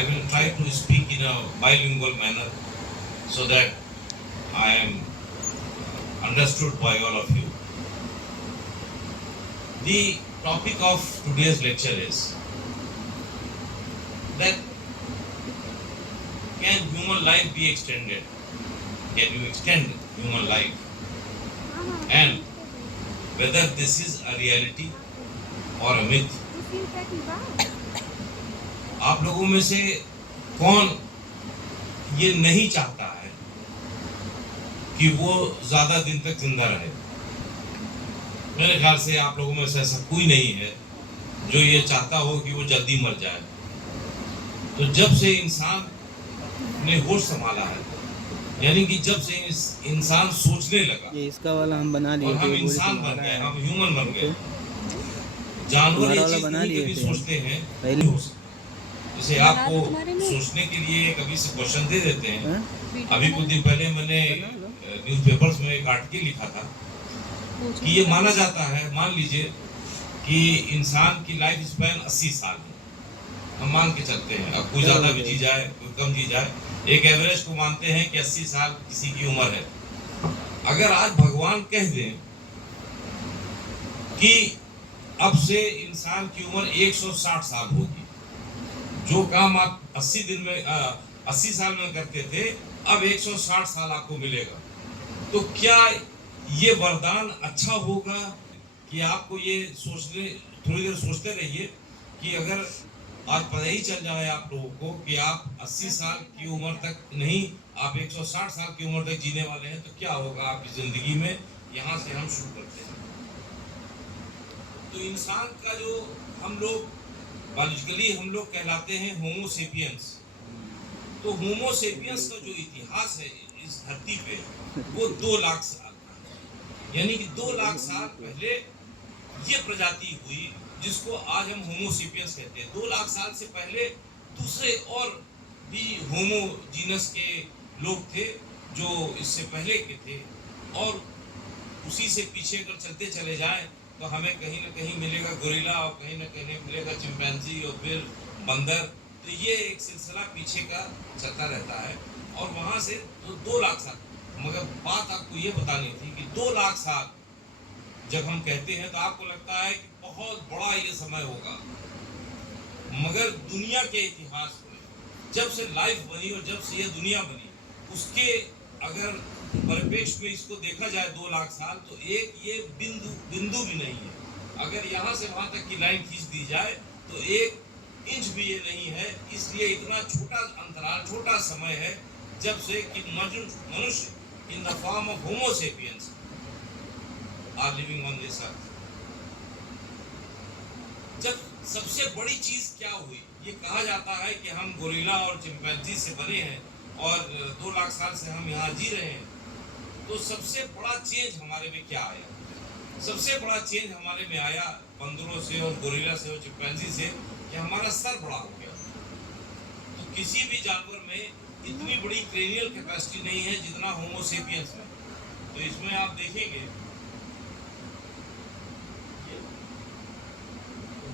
I will try to speak in a bilingual manner so that I am understood by all of you. The topic of today's lecture is that can human life be extended? Can you extend human life? And whether this is a reality or a myth. आप लोगों में से कौन ये नहीं चाहता है कि वो ज्यादा दिन तक जिंदा रहे? मेरे ख्याल से आप लोगों में से ऐसा कोई नहीं है जो ये चाहता हो कि वो जल्दी मर जाए। तो जब से इंसान ने होश संभाला है, यानी कि जब से इंसान सोचने लगा, ये इसका वाला हम बना लिए, हम इंसान बन गए, हम ह्यूमन बन गए। जानवर ये चीज नहीं कभी सोचते हैं पहले हो सकता। जैसे आपको सोचने के लिए कभी से क्वेश्चन दे देते हैं। अभी कुछ दिन पहले मैंने न्यूज़पेपर्स में एक आर्टिकल लिखा था कि ये माना जाता है, मान लीजिए कि इंसान की लाइफ स्पैन 80 साल है, हम मान के चलते हैं। अब कोई ज्यादा भी जी जाए, कोई कम जी जाए, एक एवरेज को मानते हैं कि 80 साल किसी की उम्र है। अगर आज भगवान कह दें कि अब से इंसान की उम्र 160 साल होगी, जो काम आप 80 साल में करते थे, अब 160 साल आपको मिलेगा, तो क्या ये वरदान अच्छा होगा? कि आपको ये सोचने, थोड़ी देर सोचते रहिए कि अगर आज पता ही चल जाए आप लोगों को कि आप 80 साल की उम्र तक नहीं, आप 160 साल की उम्र तक जीने वाले हैं, तो क्या होगा आपकी जिंदगी में? यहाँ से हम शुरू करते हैं। तो इंसान का जो हम लोग बायोलॉजिकली हम लोग कहलाते हैं होमो सेपियंस। तो होमो सेपियंस का जो इतिहास है इस धरती पे वो 2 लाख साल का, यानी कि 2 लाख साल पहले ये प्रजाति हुई जिसको आज हम होमो सेपियंस कहते हैं। 2 लाख साल से पहले दूसरे और भी होमो जीनस के लोग थे जो इससे पहले के थे, और उसी से पीछे अगर चलते चले जाएं तो हमें कहीं ना कहीं मिलेगा गोरिल्ला, और कहीं ना कहीं मिलेगा चिंपैंजी, और फिर बंदर। तो ये एक सिलसिला पीछे का चलता रहता है। और वहां से तो 2 लाख साल, मगर बात आपको ये बतानी थी कि 2 लाख साल जब हम कहते हैं तो आपको लगता है कि बहुत बड़ा ये समय होगा, मगर दुनिया के इतिहास में जब से लाइफ बनी और जब से ये दुनिया बनी, उसके अगर परिप्रेक्ष्य में इसको देखा जाए 2 लाख साल, तो एक ये बिंदु भी नहीं है। अगर यहाँ से वहां तक की लाइन खींच दी जाए तो 1 इंच भी ये नहीं है। इसलिए इतना छोटा अंतराल, छोटा समय है जब से कि मनुष्य in the form of homo sapiens are living on this earth. जब सबसे बड़ी चीज क्या हुई, ये कहा जाता है कि हम गोरिल्ला और चिंपैंजी से बने हैं और 2 लाख साल से हम यहाँ जी रहे हैं। तो सबसे बड़ा चेंज हमारे में क्या आया? सबसे बड़ा चेंज हमारे में आया बंदरों से और गोरिल्ला से और चिंपैंजी से, कि हमारा सर बड़ा हो गया। तो किसी भी जानवर में इतनी बड़ी क्रेनियल कैपेसिटी नहीं है जितना होमो सेपियंस में। तो इसमें आप देखेंगे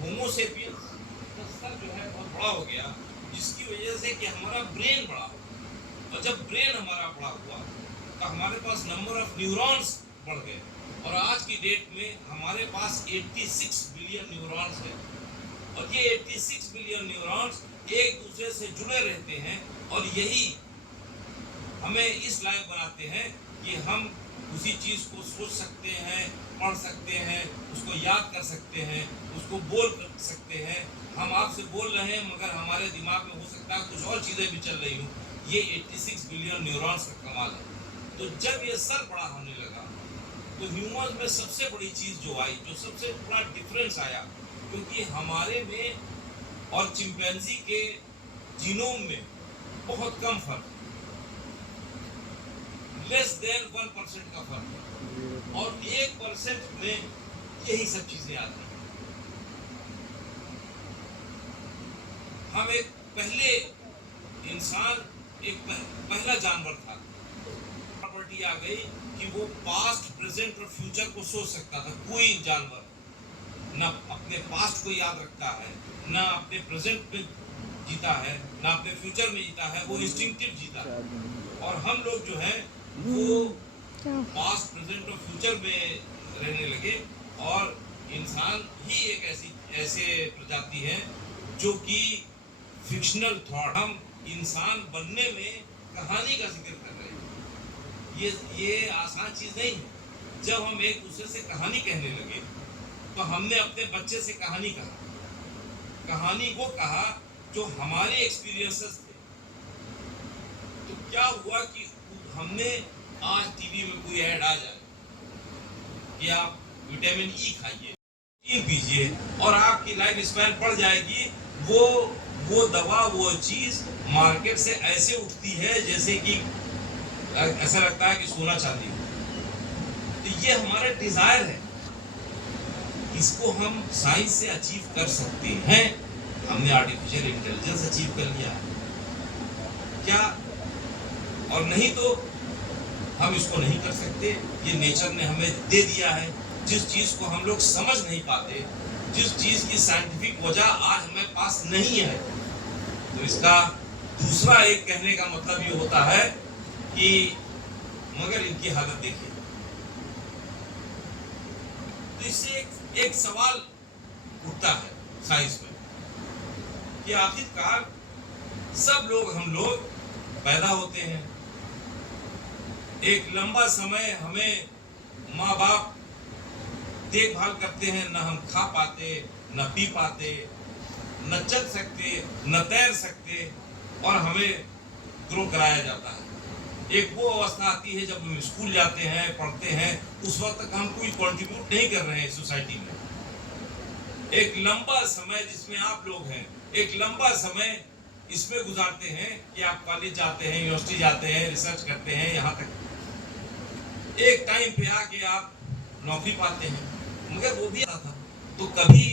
होमो सेपियंस का सर जो है बहुत बड़ा हो गया, जिसकी वजह से कि हमारा ब्रेन बड़ा हो। और जब ब्रेन हमारा बड़ा हुआ तो हमारे पास नंबर ऑफ न्यूरॉन्स बढ़ गए, और आज की डेट में हमारे पास 86 बिलियन न्यूरॉन्स है। और ये 86 बिलियन न्यूरॉन्स एक दूसरे से जुड़े रहते हैं, और यही हमें इस लायक बनाते हैं कि हम उसी चीज को सोच सकते हैं, पढ़ सकते हैं, उसको याद कर सकते हैं, उसको बोल सकते हैं। हम आपसे बोल रहे हैं मगर हमारे दिमाग में हो सकता है कुछ और चीजें भी चल रही हूँ। ये 86 बिलियन न्यूरॉन्स का कमाल है। तो जब ये सर बड़ा होने लगा तो ह्यूमन में सबसे बड़ी चीज जो आई, जो सबसे बड़ा डिफरेंस आया, क्योंकि हमारे में और चिंपैंजी के जीनोम में बहुत कम फर्क, लेस देन 1% का फर्क है, और 1% में यही सब चीजें आती हैं। हम एक पहले इंसान, एक पहला जानवर था, प्रॉपर्टी आ गई कि वो पास्ट, प्रेजेंट और फ्यूचर को सोच सकता था। कोई जानवर ना अपने पास्ट को याद रखता है, ना अपने प्रेजेंट में जीता है, ना अपने फ्यूचर में जीता है, वो इंस्टिंक्टिव जीता है। और हम लोग जो है वो पास्ट, प्रेजेंट और फ्यूचर में रहने लगे। और इंसान ही एक ऐसे प्रजाति है जो कि फिक्शनल थॉट, हम इंसान बनने में कहानी का जिक्र कर रहे हैं। ये आसान चीज नहीं है। जब हम एक दूसरे से कहानी कहने लगे तो हमने अपने बच्चे से कहानी को कहा जो हमारे एक्सपीरियंसेस थे। तो क्या हुआ कि हमने आज टीवी में कोई ऐड आ जाए कि आप विटामिन ई खाइए, पीजिए और आपकी लाइफ स्पैन बढ़ जाएगी, वो दवा, वो चीज मार्केट से ऐसे उठती है जैसे कि ऐसा लगता है कि सोना चांदी। तो ये हमारा डिजायर है, इसको हम साइंस से अचीव कर सकते हैं। हमने आर्टिफिशियल इंटेलिजेंस अचीव कर लिया क्या? और नहीं तो हम इसको नहीं कर सकते। ये नेचर ने हमें दे दिया है। जिस चीज को हम लोग समझ नहीं पाते, जिस चीज की साइंटिफिक वजह आज हमारे पास नहीं है, तो इसका दूसरा एक कहने का मतलब ये होता है कि मगर इनकी हालत देखिए। तो इससे एक सवाल उठता है साइंस में कि आखिरकार सब लोग, हम लोग पैदा होते हैं, एक लंबा समय हमें माँ बाप देखभाल करते हैं, न हम खा पाते, न पी पाते, न चल सकते, न तैर सकते, और हमें ग्रो कराया जाता है। एक वो अवस्था आती है जब हम स्कूल जाते हैं, पढ़ते हैं, उस वक्त तक हम कोई कंट्रीब्यूट नहीं कर रहे हैं सोसाइटी में। एक लंबा समय जिसमें आप लोग हैं, एक लंबा समय इसमें गुजारते हैं कि आप कॉलेज जाते हैं, यूनिवर्सिटी जाते हैं, रिसर्च करते हैं, यहाँ तक एक टाइम पे आके आप नौकरी पाते हैं। मगर वो भी आता था तो कभी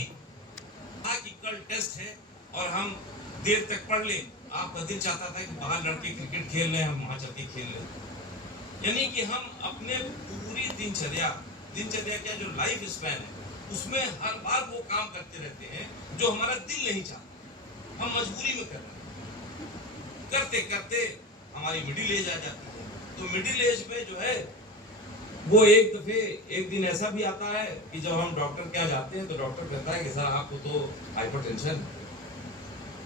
कि कल टेस्ट है और हम देर तक पढ़ लें। आपका दिल चाहता था कि बाहर लड़के क्रिकेट खेल रहे हैं, हम वहां चलके खेल रहे। यानी कि हम अपने पूरी दिनचर्या क्या, जो लाइफ स्पैन है, उसमें हर बार वो काम करते रहते हैं जो हमारा दिल नहीं चाहता, हम मजबूरी में कर रहे हैं। करते करते हमारी मिडिल एज आ जाती है। तो मिडिल एज में जो है वो एक दिन ऐसा भी आता है कि जब हम डॉक्टर के यहाँ जाते हैं तो डॉक्टर कहता है कि सर आपको तो हाइपरटेंशन,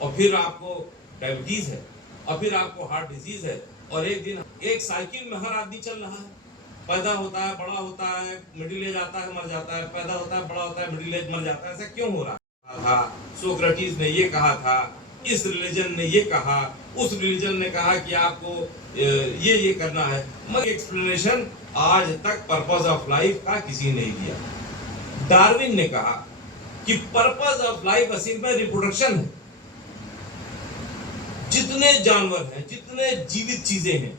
और फिर आपको डायबिटीज है, और फिर आपको हार्ट डिजीज है। और एक दिन एक साइकिल में हर आदमी चल रहा है, पैदा होता है, बड़ा होता है, मिडिल एज आता है, मर जाता है, पैदा होता है, बड़ा होता है, मिडिल एज, मर जाता है। ऐसा क्यों हो रहा था? सोक्रेटिस ने ये कहा था, इस रिलीजन ने ये कहा, उस रिलीजन ने कहा कि आपको ये करना है। मगर एक्सप्लेनेशन आज तक पर्पस ऑफ लाइफ का किसी ने नहीं दिया। डार्विन ने कहा कि पर्पस ऑफ लाइफ असल में रिप्रोडक्शन है। जितने जानवर हैं, जितने जीवित चीजें हैं,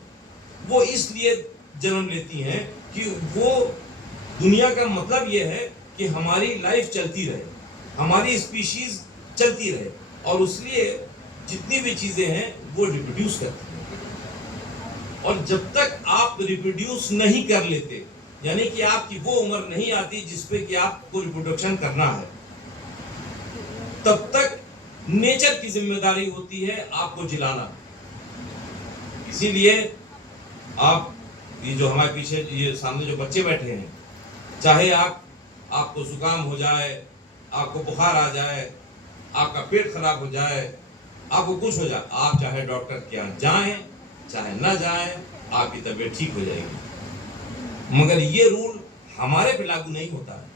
वो इसलिए जन्म लेती हैं कि वो दुनिया का मतलब ये है कि हमारी लाइफ चलती रहे, हमारी स्पीशीज चलती रहे, और इसलिए जितनी भी चीजें हैं वो रिप्रोड्यूस करती हैं। और जब तक आप रिप्रोड्यूस नहीं कर लेते, यानी कि आपकी वो उम्र नहीं आती जिसपे कि आपको रिप्रोडक्शन करना है, तब तक नेचर की जिम्मेदारी होती है आपको जिलाना। इसीलिए आप ये जो हमारे पीछे ये सामने जो बच्चे बैठे हैं, चाहे आपको जुकाम हो जाए, आपको बुखार आ जाए, आपका पेट खराब हो जाए, आपको कुछ हो जाए, आप चाहे डॉक्टर के यहाँ जाएं चाहे ना जाएं, आपकी तबीयत ठीक हो जाएगी। मगर ये रूल हमारे पे लागू नहीं होता है,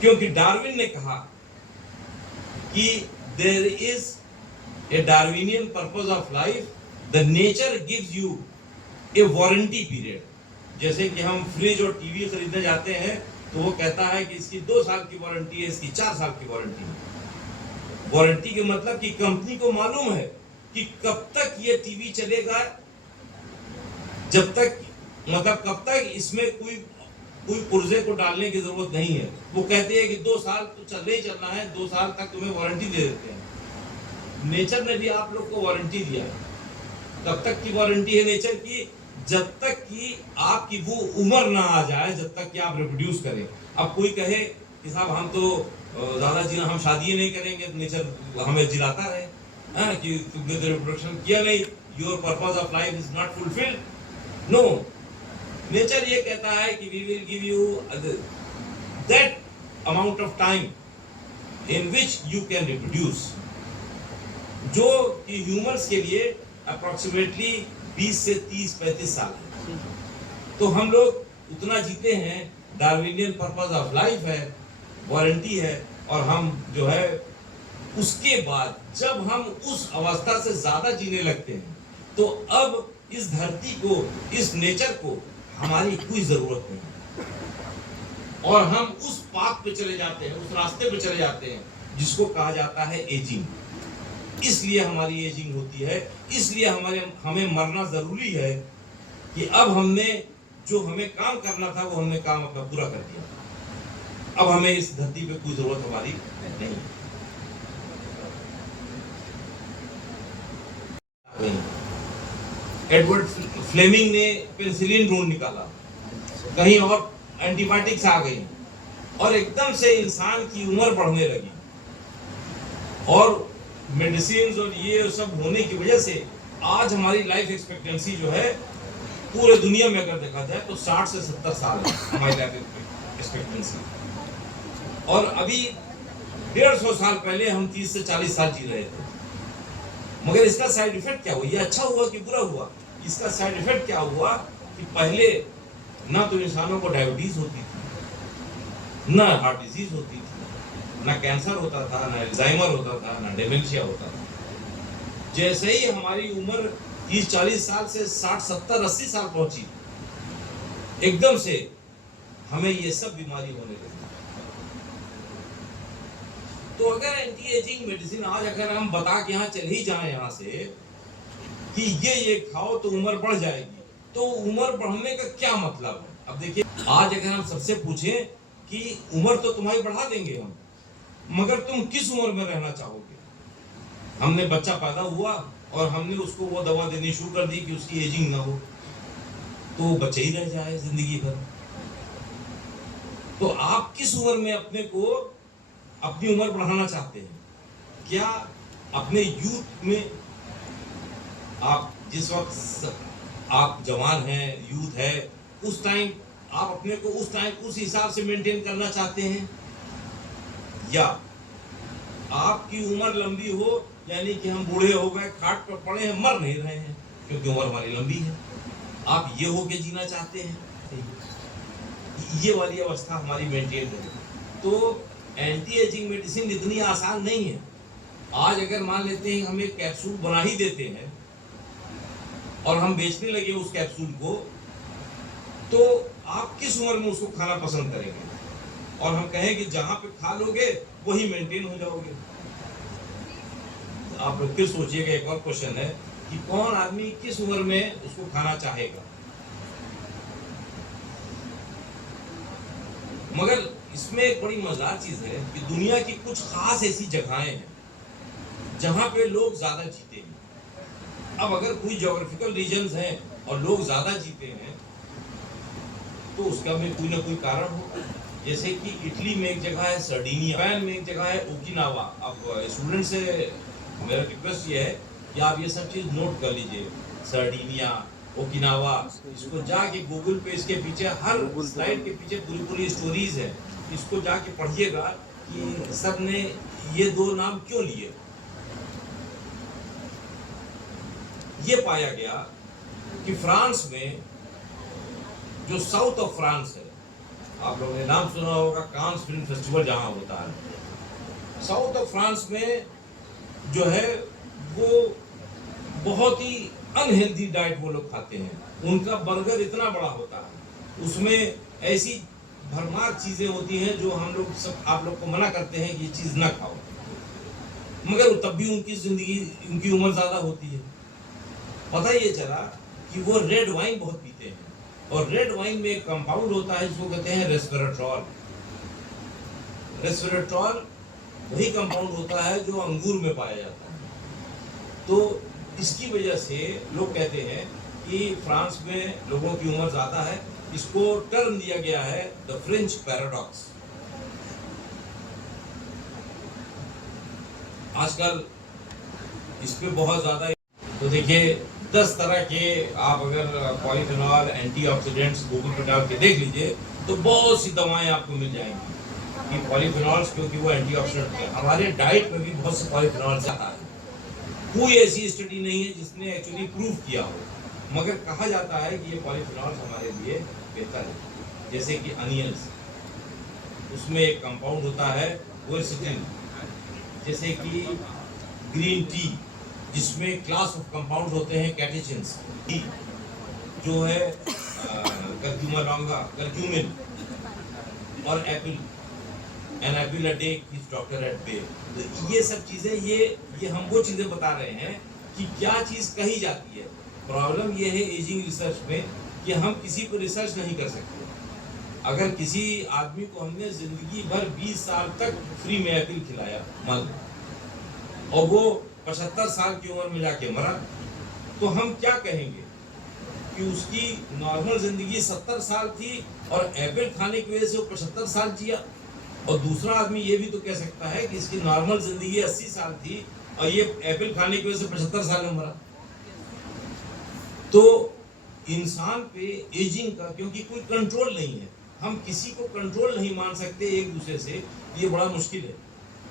क्योंकि डार्विन ने कहा कि there is a Darwinian purpose of life, the nature gives you a warranty period। जैसे कि हम फ्रिज और टीवी खरीदने जाते हैं तो वो कहता है कि इसकी 2 साल की वारंटी है, इसकी 4 साल की वारंटी है। वारंटी के मतलब कि कंपनी को मालूम है कि कब तक ये टीवी चलेगा, जब तक मतलब कब तक इसमें कोई पुर्जे को डालने की जरूरत नहीं है। वो कहते हैं कि 2 साल तो चलना ही चलना है, 2 साल तक तुम्हें वारंटी दे देते हैं। नेचर ने भी आप लोग को वारंटी दिया है। कब तक की वारंटी है नेचर की? जब तक कि आपकी वो उम्र ना आ जाए, जब तक कि आप रिप्रोड्यूस करें। अब कोई कहे कि साहब हम तो ज्यादा जीना, हम शादी नहीं करेंगे, नेचर हमें जिलाता रहे। हाँ कि तुमने तो रिप्रोडक्शन किया नहीं, your purpose of life is not fulfilled. No, nature ये कहता है कि we will give you that amount of time in which you can reproduce, जो कि ह्यूमंस के लिए अप्रोक्सीमेटली 20 से 30-35 साल है। तो हम लोग उतना जीते हैं, डार्विनियन पर्पस ऑफ लाइफ है, वारंटी है, और हम जो है उसके बाद जब हम उस अवस्था से ज्यादा जीने लगते हैं तो अब इस धरती को, इस नेचर को हमारी कोई जरूरत नहीं, और हम उस पाथ पे चले जाते हैं, उस रास्ते पे चले जाते हैं जिसको कहा जाता है एजिंग। इसलिए हमारी एजिंग होती है, इसलिए हमें मरना जरूरी है कि अब हमने जो हमें काम करना था वो हमने काम अपना पूरा कर दिया, अब हमें इस धरती पे कोई जरूरत हमारी नहीं। एडवर्ड फ्लेमिंग ने पेनिसिलिन ढूंढ निकाला, कहीं और एंटीबायोटिक्स आ गई, और एकदम से इंसान की उम्र बढ़ने लगी, और मेडिसिन और ये सब होने की वजह से आज हमारी लाइफ एक्सपेक्टेंसी जो है पूरे दुनिया में अगर देखा जाए तो 60 से 70 साल है हमारी लाइफ एक्सपेक्टेंसी, और अभी 150 साल पहले हम 30 से 40 साल जी रहे थे। मगर इसका साइड इफेक्ट क्या हुआ? ये अच्छा हुआ कि बुरा हुआ? इसका साइड इफेक्ट क्या हुआ कि पहले ना तो इंसानों को डायबिटीज होती थी, ना हार्ट डिजीज होती थी, ना कैंसर होता था, ना अल्जाइमर होता था, ना डिमेंशिया होता था। जैसे ही हमारी उम्र 30-40 साल से 60-70-80 साल पहुंची, एकदम से हमें ये सब बीमारी होने लगी। तो अगर एंटी एजिंग मेडिसिन आज अगर हम बता के यहाँ चले ही जाएं यहाँ से कि ये खाओ तो उम्र बढ़ जाएगी, तो उम्र बढ़ने का क्या मतलब है? अब देखिए, आज अगर हम सबसे पूछें कि उम्र तो तुम्हारी बढ़ा देंगे हम, मगर तुम किस उम्र में रहना चाहोगे? हमने बच्चा पैदा हुआ और हमने उसको वो दवा देनी शुरू कर दी कि उसकी एजिंग ना हो, तो वो बच्चे ही रह जाए जिंदगी भर। तो आप किस उम्र में अपने को, अपनी उम्र बढ़ाना चाहते हैं? क्या अपने यूथ में, आप जिस वक्त आप जवान हैं, यूथ है, उस टाइम आप अपने को उस हिसाब से मेंटेन करना चाहते हैं, या आपकी उम्र लंबी हो, यानी कि हम बूढ़े हो गए, खाट पर पड़े हैं, मर नहीं रहे हैं क्योंकि उम्र हमारी लंबी है, आप ये होके जीना चाहते हैं? ये वाली अवस्था हमारी मेंटेन है। तो एंटी एजिंग मेडिसिन इतनी आसान नहीं है। आज अगर मान लेते हैं हम एक कैप्सूल बना ही देते हैं और हम बेचने लगे उस कैप्सूल को, तो आप किस उम्र में उसको खाना पसंद करेंगे? और हम कहें कि जहां पे खा लोगे वही मेंटेन हो जाओगे। आप लोग फिर सोचिएगा, एक और क्वेश्चन है कि कौन आदमी किस उम्र में उसको खाना चाहेगा? मगर इसमें एक बड़ी मजेदार चीज है कि दुनिया की कुछ खास ऐसी जगहें हैं जहां पे लोग ज्यादा जीते हैं। अब अगर कोई ज्योग्राफिकल रीजन्स हैं और लोग ज्यादा जीते हैं तो उसका में कोई ना कोई कारण होगा। जैसे कि इटली में एक जगह है सर्डिनिया, स्पेन में एक जगह है ओकिनावा। अब स्टूडेंट से मेरा रिक्वेस्ट ये है कि आप ये सब चीज नोट कर लीजिए, सर्डिनिया, ओकिनावा, इसको जाके गूगल पे, इसके पीछे हर स्लाइड के पीछे पूरी स्टोरीज है, इसको जाके पढ़िएगा कि सब ने ये दो नाम क्यों लिए। ये पाया गया कि फ्रांस में, जो साउथ ऑफ फ्रांस है, आप लोगों ने नाम सुना होगा कांस फिल्म फेस्टिवल जहां होता है, साउथ ऑफ फ्रांस में जो है वो बहुत ही अनहेल्दी डाइट वो लोग खाते हैं। उनका बर्गर इतना बड़ा होता है, उसमें ऐसी भरमार चीजें होती हैं जो हम लोग सब, आप लोग को मना करते हैं कि ये चीज ना खाओ, मगर तब भी उनकी उम्र ज्यादा होती है। पता ये चला कि वो रेड वाइन बहुत पीते हैं, और रेड वाइन में एक कंपाउंड होता है जिसको कहते हैं रेस्वेराट्रॉल। रेस्वेराट्रॉल वही कंपाउंड होता है जो अंगूर में पाया जाता है। तो इसकी वजह से लोग कहते हैं कि फ्रांस में लोगों की उम्र ज्यादा है। इसको टर्म दिया गया है द फ्रेंच पैराडॉक्स। आजकल इस पे बहुत ज़्यादा। तो देखिए 10 तरह के आप अगर पॉलीफेनॉल एंटीऑक्सीडेंट्स गूगल पर डाल के देख लीजिए तो बहुत सी दवाएं आपको मिल जाएंगी कि पॉलीफेनॉल्स, क्योंकि वो एंटीऑक्सीडेंट है। हमारे डाइट में भी बहुत से पॉलीफेनॉल्स आता है। कोई ऐसी स्टडी नहीं है जिसने एक्चुअली प्रूव किया हो, मगर कहा जाता है कि ये पॉलीफेनॉल्स हमारे लिए बेहतर है। जैसे कि अनियंस, उसमें एक कंपाउंड होता है क्वेरसेटिन। जैसे कि ग्रीन टी, जिसमें क्लास ऑफ कंपाउंड होते हैं कैटेचिन्स, जो है कर्क्यूमा लॉन्गा, कर्क्यूमिन, और apple, an apple a day keeps doctor at bay. तो ये सब चीजें, ये हम वो चीजें बता रहे हैं कि क्या चीज कही जाती है। प्रॉब्लम ये है एजिंग रिसर्च में कि हम किसी पर रिसर्च नहीं कर सकते। अगर किसी आदमी को हमने जिंदगी भर 20 साल तक फ्री में एपिल खिलाया मान लो, और वो 75 साल की उम्र में जाके मरा, तो हम क्या कहेंगे कि उसकी नॉर्मल जिंदगी 70 साल थी और एपिल खाने की वजह से वो 75 साल जिया। और दूसरा आदमी ये भी तो कह सकता है कि इसकी नॉर्मल जिंदगी 80 साल थी और ये एपिल खाने की वजह से 75 साल में मरा। तो इंसान पे एजिंग का क्योंकि कोई कंट्रोल नहीं है, हम किसी को कंट्रोल नहीं मान सकते एक दूसरे से, ये बड़ा मुश्किल है।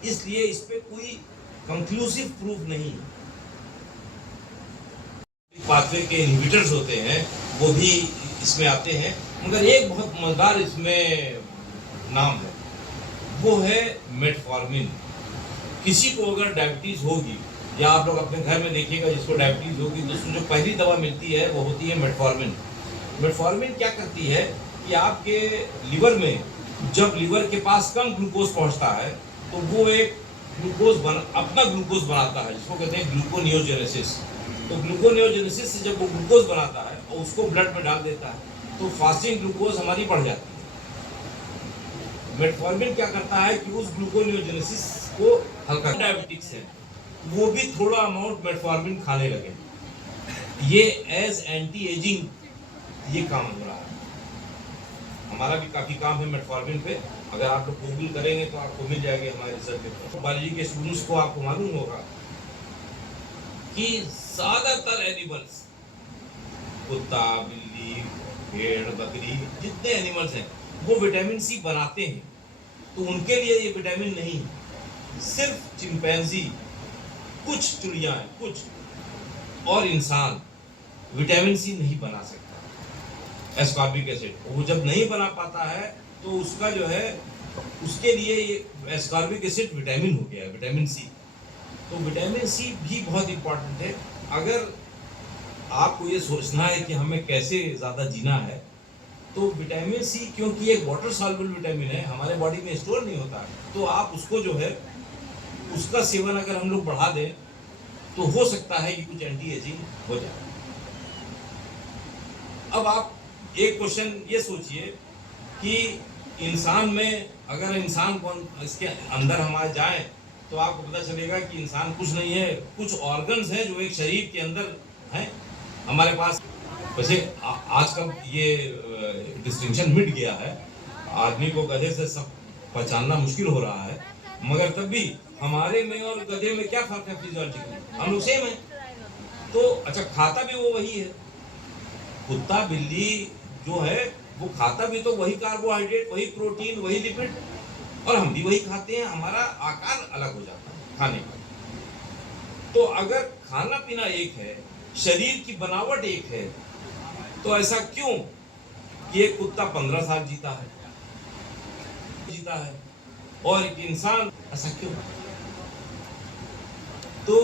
इसलिए इस पे कोई कंक्लूसिव प्रूफ नहीं है। पाथवे के इनहिबिटर्स होते हैं वो भी इसमें आते हैं, मगर एक बहुत मजेदार इसमें नाम है, वो है मेटफॉर्मिन। किसी को अगर डायबिटीज होगी, या आप लोग अपने घर में देखिएगा जिसको डायबिटीज होगी तो उसमें जो पहली दवा मिलती है वो होती है मेटफॉर्मिन। मेटफॉर्मिन क्या करती है कि आपके लिवर में जब लिवर के पास कम ग्लूकोज पहुंचता है तो वो एक अपना ग्लूकोज बनाता है, जिसको कहते हैं ग्लूकोनियोजेनेसिस। तो ग्लूकोनियोजेनेसिस से जब वो ग्लूकोज बनाता है और उसको ब्लड में डाल देता है तो फास्टिंग ग्लूकोज हमारी बढ़ जाती है। मेटफॉर्मिन क्या करता है कि उस ग्लूकोनियोजेनेसिस को हल्का, डायबिटिक्स है वो भी थोड़ा अमाउंट मेटफॉर्मिन खाने लगे। ये एज एंटी एजिंग ये काम हो रहा है। हमारा भी काफी काम है मेटफॉर्मिन पे, अगर आप लोग गूगल करेंगे तो आपको मिल जाएगी हमारे रिसर्च पेपर। बायोलॉजी के स्टूडेंट्स को आपको मालूम होगा कि ज्यादातर एनिमल्स, कुत्ता, बिल्ली, भेड़, बकरी, जितने एनिमल्स हैं वो विटामिन सी बनाते हैं। तो उनके लिए ये विटामिन नहीं है, सिर्फ चिंपैंजी, कुछ चिड़िया हैं, कुछ और इंसान विटामिन सी नहीं बना सकता। एस्कॉर्बिक एसिड वो जब नहीं बना पाता है तो उसका जो है उसके लिए ये एस्कॉर्बिक एसिड विटामिन हो गया है, विटामिन सी। तो विटामिन सी भी बहुत इंपॉर्टेंट है। अगर आपको ये सोचना है कि हमें कैसे ज़्यादा जीना है तो विटामिन सी, क्योंकि एक वाटर सॉल्युबल विटामिन है, हमारे बॉडी में स्टोर नहीं होता, तो आप उसको जो है उसका सेवन अगर हम लोग बढ़ा दें तो हो सकता है कि कुछ एंटी एजिंग हो जाए। अब आप एक क्वेश्चन ये सोचिए कि इंसान में अगर इंसान को इसके अंदर हमारे जाए तो आपको पता चलेगा कि इंसान कुछ नहीं है, कुछ ऑर्गन्स हैं जो एक शरीर के अंदर हैं हमारे पास। वैसे आजकल ये डिस्टिंक्शन मिट गया है, आदमी को गधे से सब पहचानना मुश्किल हो रहा है, मगर तब भी हमारे में और गधे में क्या फर्क है फिजियोलॉजिकली? हम लोग सेम है। तो अच्छा, खाता भी वो वही है, कुत्ता बिल्ली जो है वो खाता भी तो वही कार्बोहाइड्रेट, वही प्रोटीन, वही लिपिड, और हम भी वही खाते हैं, हमारा आकार अलग हो जाता है खाने का। तो अगर खाना पीना एक है, शरीर की बनावट एक है, तो ऐसा क्यों ये कुत्ता 15 साल जीता है और एक इंसान ऐसा क्यों? तो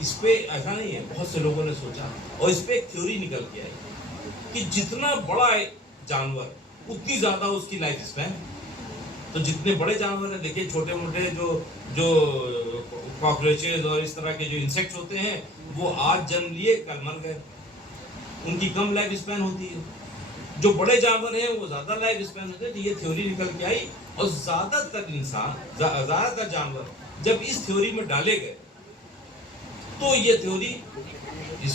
इस पे ऐसा नहीं है, बहुत से लोगों ने सोचा और इस पे एक थ्योरी निकल के आई कि जितना बड़ा जानवर उतनी ज्यादा उसकी लाइफ स्पैन। तो जितने बड़े जानवर हैं, देखिए छोटे मोटे जो कॉकरोचेज और इस तरह के जो इंसेक्ट्स होते हैं वो आज जन्म लिए कल मर गए, उनकी कम लाइफ स्पैन होती है। जो बड़े जानवर हैं वो ज्यादा लाइफ स्पैन होते हैं। तो ये थ्योरी निकल के आई और ज्यादातर इंसान, ज्यादातर जानवर जब इस थ्योरी में डाले गए तो ये थ्योरी, इस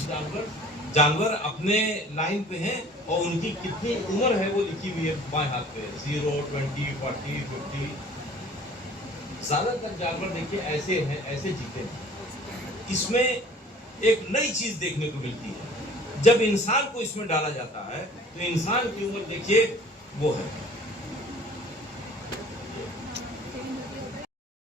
जानवर अपने लाइन पे हैं और उनकी कितनी उम्र है वो लिखी हुई है बाएं हाथ पे, 0, 20, 40, 50। ज्यादातर जानवर देखिए ऐसे हैं, ऐसे जीते हैं। इसमें एक नई चीज देखने को मिलती है। जब इंसान को इसमें डाला जाता है तो इंसान की उम्र देखिए वो है